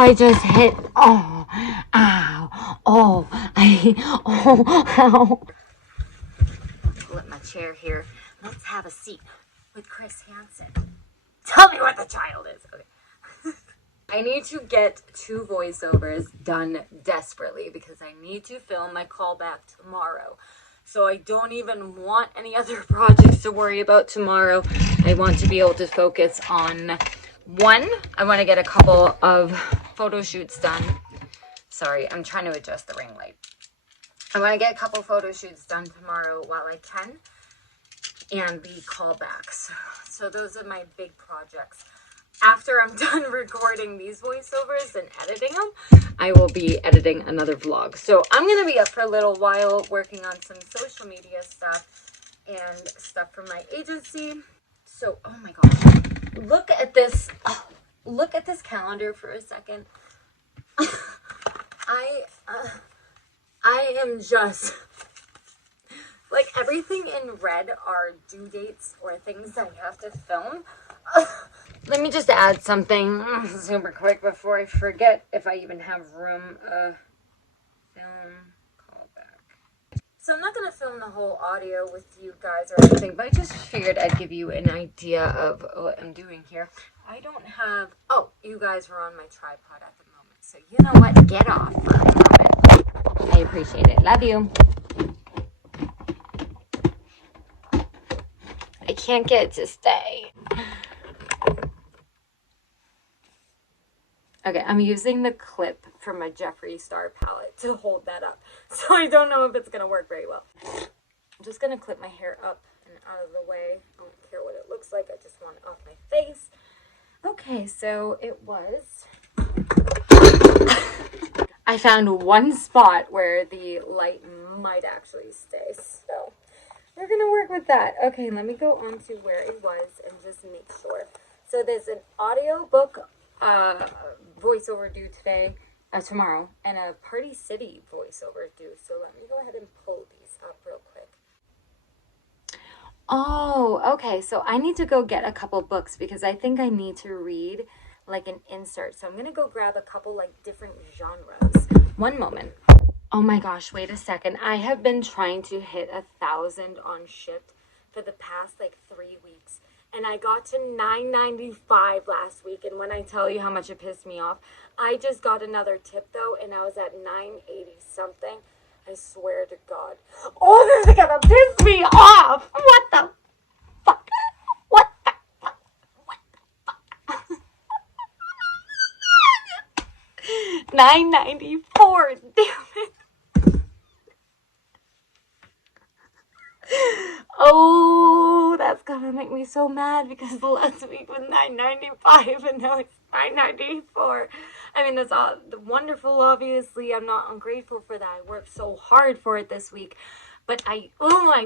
I just hit. Oh, ow. Oh, ow. Pull up my chair here. Let's have a seat with Chris Hansen. Tell me what the child is. Okay. I need to get 2 voiceovers done desperately because I need to film my callback tomorrow. So I don't even want any other projects to worry about tomorrow. I want to be able to focus on one. I want to get a couple of photo shoots done. Sorry, I'm trying to adjust the ring light. I want to get a couple photo shoots done tomorrow while I can, and the callbacks. So those are my big projects. After I'm done recording these voiceovers and editing them, I will be editing another vlog. So I'm going to be up for a little while working on some social media stuff and stuff from my agency. So, oh my gosh, look at this. Oh, look at this calendar for a second. I am just, like, everything in red are due dates or things I have to film. Let me just add something super quick before I forget, if I even have room. Film callback. So I'm not going to film the whole audio with you guys or anything, but I just figured I'd give you an idea of what I'm doing here. I don't have... Oh, you guys were on my tripod at the moment, so you know what? Get off for a moment. I appreciate it. Love you. I can't get it to stay. Okay, I'm using the clip from my Jeffree Star palette to hold that up. So I don't know if it's going to work very well. I'm just going to clip my hair up and out of the way. I don't care what it looks like. I just want it off my face. Okay, so it was... I found one spot where the light might actually stay. So we're going to work with that. Okay, let me go on to where it was and just make sure. So there's an audiobook voiceover due today, tomorrow, and a Party City voiceover due. So let me go ahead and pull these up real quick. Oh, okay. So I need to go get a couple books because I think I need to read like an insert. So I'm going to go grab a couple like different genres. One moment. Oh my gosh, wait a second. I have been trying to hit 1,000 on Shipt for the past like 3 weeks. And I got to $9.95 last week. And when I tell you how much it pissed me off, I just got another tip though. And I was at $9.80 something. I swear to God. Oh, this is gonna piss me off. What the fuck? What the fuck? What the fuck? $9.94. Damn it. Oh, that's gonna make me so mad because the last week was $9.95 and now it's $9.94. I mean, that's all wonderful. Obviously, I'm not ungrateful for that. I worked so hard for it this week, but I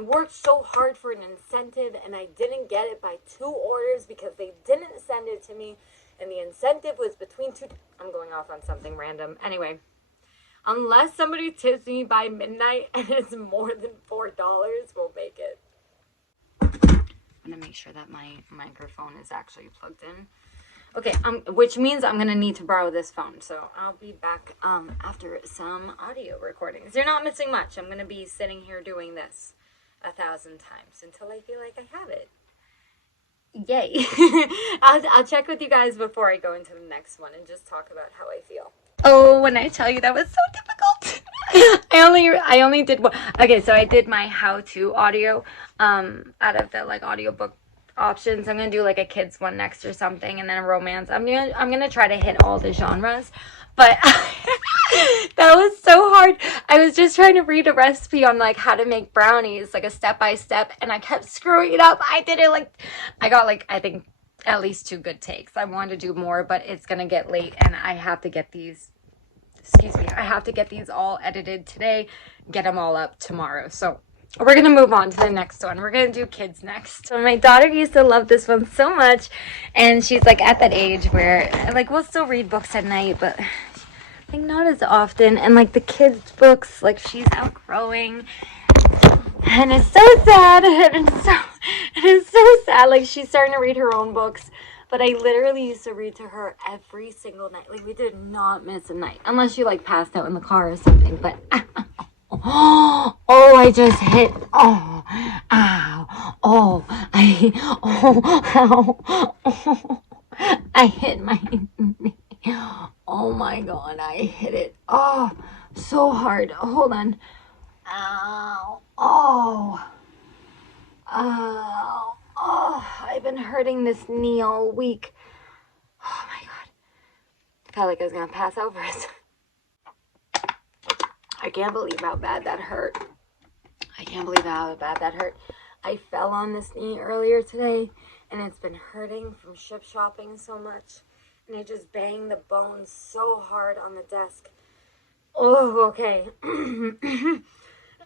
worked so hard for an incentive and I didn't get it by 2 orders because they didn't send it to me, and the incentive was between 2. I'm going off on something random. Anyway. Unless somebody tips me by midnight and it's more than $4, we'll make it. I'm going to make sure that my microphone is actually plugged in. Okay, which means I'm going to need to borrow this phone. So I'll be back after some audio recordings. You're not missing much. I'm going to be sitting here doing this 1,000 times until I feel like I have it. Yay. I'll check with you guys before I go into the next one and just talk about how I feel. Oh, when I tell you that was so difficult. I only did one. Okay, so I did my how-to audio out of the like audiobook options. I'm gonna do like a kids one next or something, and then a romance. I'm gonna try to hit all the genres, but that was so hard. I was just trying to read a recipe on like how to make brownies, like a step-by-step, and I kept screwing it up. I got like I think at least 2 good takes. I wanted to do more, but it's gonna get late and I have to get these I have to get these all edited today, get them all up tomorrow. So we're gonna move on to the next one. We're gonna do kids next. So my daughter used to love this one so much, and she's like at that age where like we'll still read books at night, but I think not as often. And like the kids books, like she's outgrowing, and it's so sad. It is so sad. Like she's starting to read her own books. But I literally used to read to her every single night. Like, we did not miss a night. Unless she, like, passed out in the car or something. But, oh, I just hit, oh, ow, oh, ow, oh, I hit my knee. Oh my God, I hit it. Oh, so hard. Hold on. Ow, oh. Oh, I've been hurting this knee all week. Oh my God. I felt like I was gonna pass over it. I can't believe how bad that hurt. I fell on this knee earlier today, and it's been hurting from ship shopping so much. And I just banged the bones so hard on the desk. Oh, okay.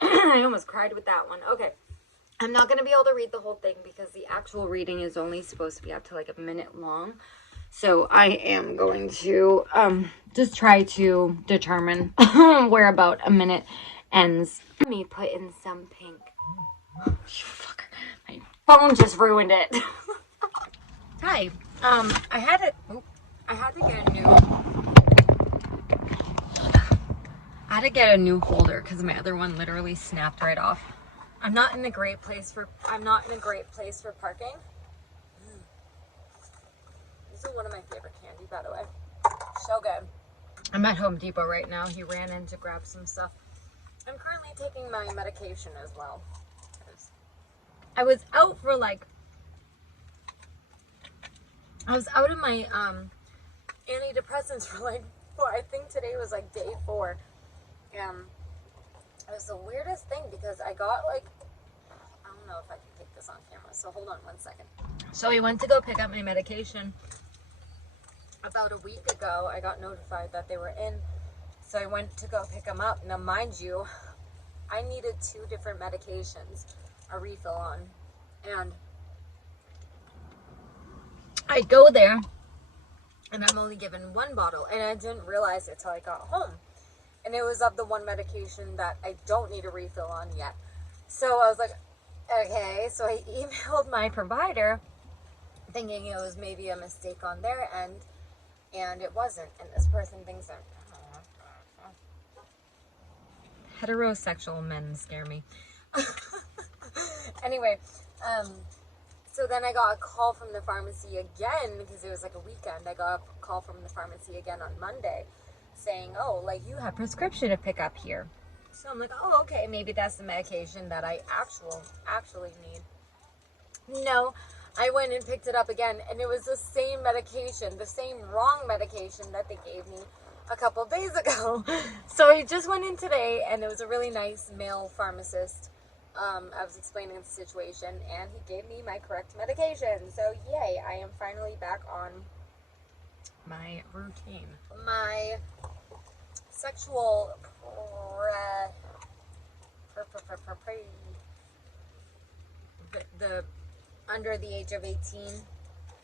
I almost cried with that one. Okay. I'm not going to be able to read the whole thing because the actual reading is only supposed to be up to like a minute long. So I am going to just try to determine where about a minute ends. Let me put in some pink. You fucker. My phone just ruined it. Hi. I had to get a new holder because my other one literally snapped right off. I'm not in a great place for parking. This is one of my favorite candy, by the way. So good. I'm at Home Depot right now. He ran in to grab some stuff. I'm currently taking my medication as well. I was out of my antidepressants for I think today was like day 4. It was the weirdest thing because I got I don't know if I can take this on camera, so hold on 1 second. So I went to go pick up my medication about a week ago. I got notified that they were in, so I went to go pick them up. Now, mind you, I needed 2 different medications, a refill on, and I go there, and I'm only given 1 bottle, and I didn't realize it till I got home. And it was of the 1 medication that I don't need a refill on yet. So I was like, okay. So I emailed my provider thinking it was maybe a mistake on their end, and it wasn't. And this person thinks that heterosexual men scare me. Anyway, so then I got a call from the pharmacy again because it was like a weekend. I got a call from the pharmacy again on Monday saying, oh, you have prescription to pick up here. So I'm like, oh, okay, maybe that's the medication that I actually need. No, I went and picked it up again, and it was the same medication, the same wrong medication that they gave me a couple days ago. So I just went in today, and it was a really nice male pharmacist. I was explaining the situation, and he gave me my correct medication. So yay, I am finally back on my routine. My sexual the under the age of 18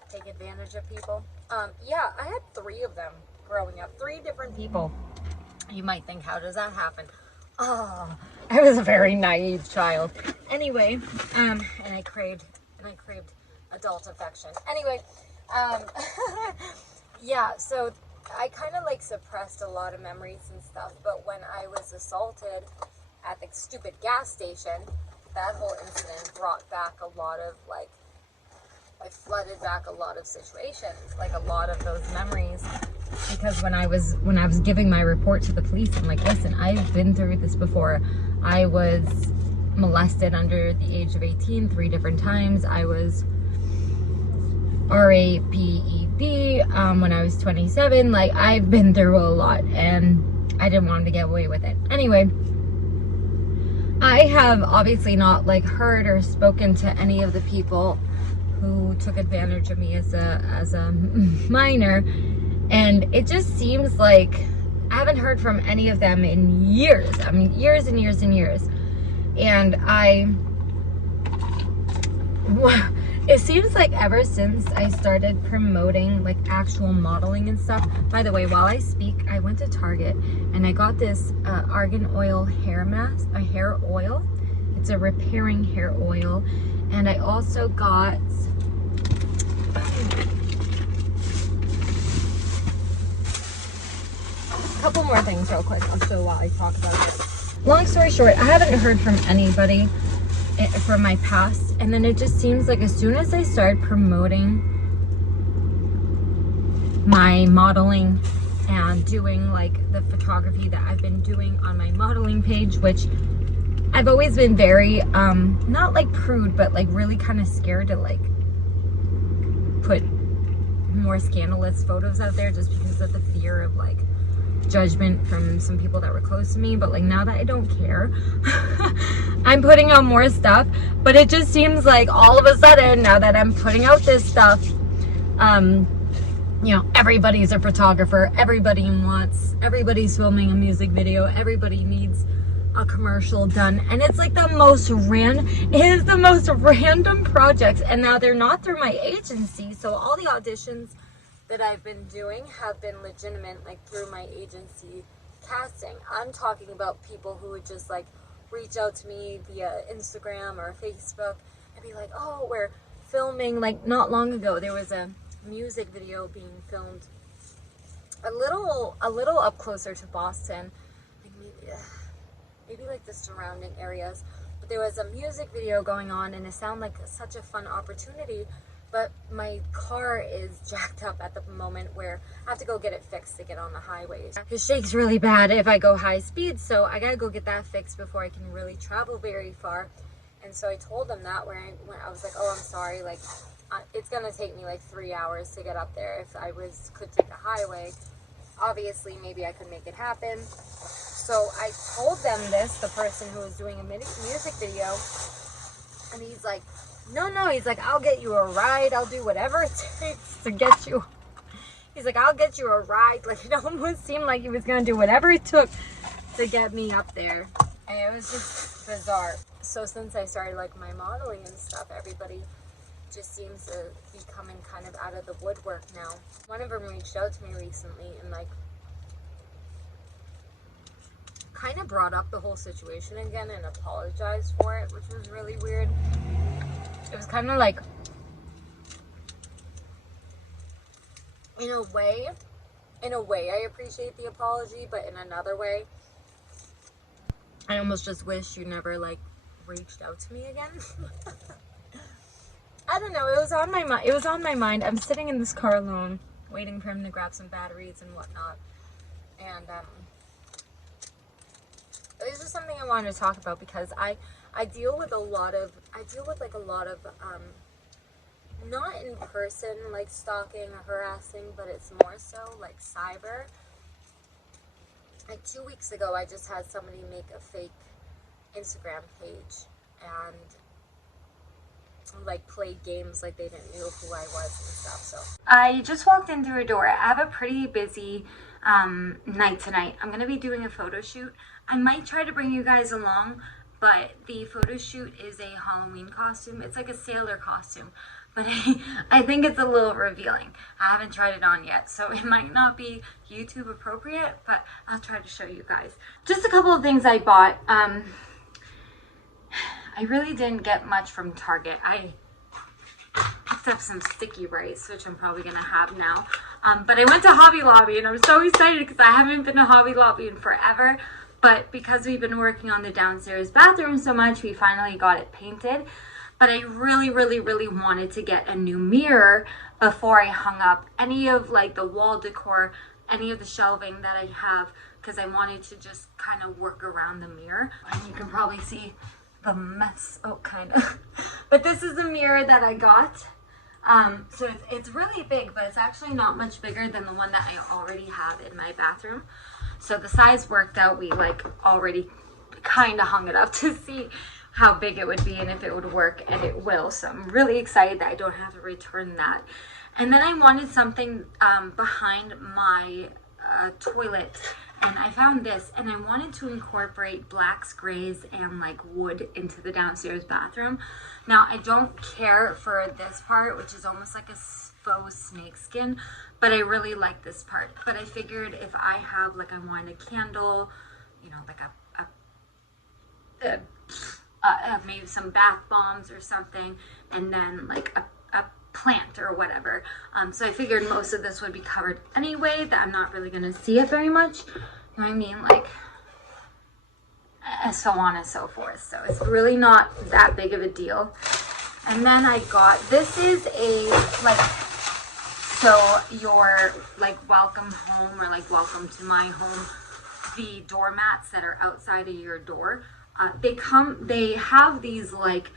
take advantage of people. Yeah, I had 3 of them growing up. 3 different people. You might think, how does that happen? Oh, I was a very naive child. Anyway, and I craved adult affection. Anyway, yeah, so I kind of suppressed a lot of memories and stuff, but when I was assaulted at the stupid gas station, that whole incident brought back a lot of I flooded back a lot of situations, a lot of those memories, because when I was giving my report to the police, I'm like, listen, I've been through this before. I was molested under the age of 18 3 different times. I was RAPED when I was 27. I've been through a lot, and I didn't want to get away with it. Anyway, I have obviously not heard or spoken to any of the people who took advantage of me as a minor, and it just seems like I haven't heard from any of them in years. I mean, years and years and years. And it seems like ever since I started promoting actual modeling and stuff. By the way, while I speak, I went to Target and I got this argan oil hair mask, a hair oil. It's a repairing hair oil. And I also got couple more things real quick also while I talk about it. Long story short, I haven't heard from anybody from my past, and then it just seems like as soon as I started promoting my modeling and doing like the photography that I've been doing on my modeling page, which I've always been very not like prude, but like really kind of scared to like put more scandalous photos out there just because of the fear of like judgment from some people that were close to me. But like now that I don't care, I'm putting out more stuff. But it just seems like all of a sudden now that I'm putting out this stuff, you know, everybody's a photographer, everybody's filming a music video, everybody needs a commercial done, and it's like it is the most random projects. And now they're not through my agency, so all the auditions that I've been doing have been legitimate, like through my agency casting. I'm talking about people who would just like reach out to me via Instagram or Facebook and be like, oh, we're filming, like not long ago there was a music video being filmed a little up closer to Boston, maybe like the surrounding areas, but there was a music video going on and it sounded like such a fun opportunity, but my car is jacked up at the moment where I have to go get it fixed to get on the highway. It shakes really bad if I go high speed, so I gotta go get that fixed before I can really travel very far. And so I told them that when I was like, oh, I'm sorry, like it's gonna take me like 3 hours to get up there. If I could take the highway, obviously maybe I could make it happen. So I told them this, the person who was doing a music video, and he's like, no, he's like, I'll get you a ride, I'll do whatever it takes to get you. He's like, I'll get you a ride. Like, it almost seemed like he was gonna do whatever it took to get me up there, and it was just bizarre. So since I started like my modeling and stuff, everybody just seems to be coming kind of out of the woodwork now. One of them reached out to me recently and like kind of brought up the whole situation again and apologized for it, which was really weird. It was kind of like, in a way I appreciate the apology, but in another way I almost just wish you never like reached out to me again. I don't know, it was on my mind. I'm sitting in this car alone waiting for him to grab some batteries and whatnot, and it was just something I wanted to talk about because I deal with a lot of not in person like stalking or harassing, but it's more so like cyber. Like 2 weeks ago I just had somebody make a fake Instagram page and like play games like they didn't know who I was and stuff. So I just walked in through a door. I have a pretty busy night tonight. I'm gonna be doing a photo shoot. I might try to bring you guys along, but the photo shoot is a Halloween costume. It's like a sailor costume, but I think it's a little revealing. I haven't tried it on yet, so it might not be YouTube appropriate, but I'll try to show you guys. Just a couple of things I bought. I really didn't get much from Target. I picked up some sticky rice, which I'm probably gonna have now. But I went to Hobby Lobby and I'm so excited because I haven't been to Hobby Lobby in forever. But because we've been working on the downstairs bathroom so much, we finally got it painted. But I really wanted to get a new mirror before I hung up any of like the wall decor, any of the shelving that I have, because I wanted to just kind of work around the mirror. And you can probably see the mess, kind of. But this is the mirror that I got. So it's really big, but it's actually not much bigger than the one that I already have in my bathroom. So the size worked out. We like already kind of hung it up to see how big it would be and if it would work, and it will. So I'm really excited that I don't have to return that. And then I wanted something behind my toilet, and I found this, and I wanted to incorporate blacks, grays, and like wood into the downstairs bathroom. Now I don't care for this part, which is almost like a faux snake skin, but I really like this part. But I figured if I have like, I want a candle, you know, like maybe some bath bombs or something, and then like a plant or whatever. So I figured most of this would be covered anyway, that I'm not really going to see it very much. You know what I mean? Like, and so on and so forth. So it's really not that big of a deal. And then I got, this is a, like, so your, like, welcome home or, like, welcome to my home, the doormats that are outside of your door, they have these, like,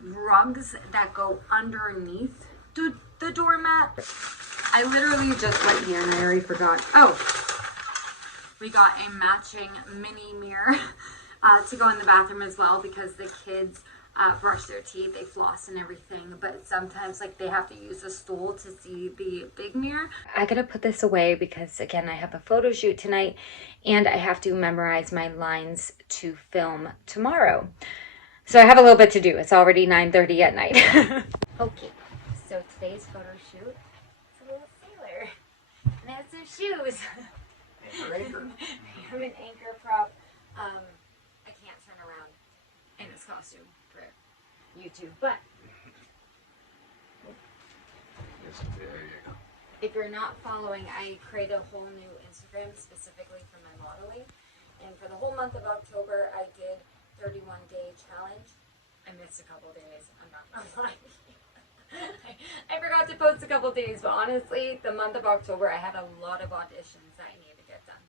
rugs that go underneath the doormat. I literally just went here and I already forgot. Oh, we got a matching mini mirror to go in the bathroom as well, because the kids brush their teeth, they floss and everything, but sometimes like they have to use a stool to see the big mirror. I gotta put this away because again, I have a photo shoot tonight and I have to memorize my lines to film tomorrow. So I have a little bit to do. It's already 9:30 at night. Okay, so today's photo shoot, it's a little sailor and it has some shoes. Anchor. I'm an anchor prop. I can't turn around in this costume for YouTube, but There you go. if you're not following, I created a whole new Instagram specifically for my modeling, and for the whole month of October, I did 31-day challenge. I missed a couple days. I'm not gonna lie. I forgot to post a couple days, but honestly, the month of October, I had a lot of auditions that I needed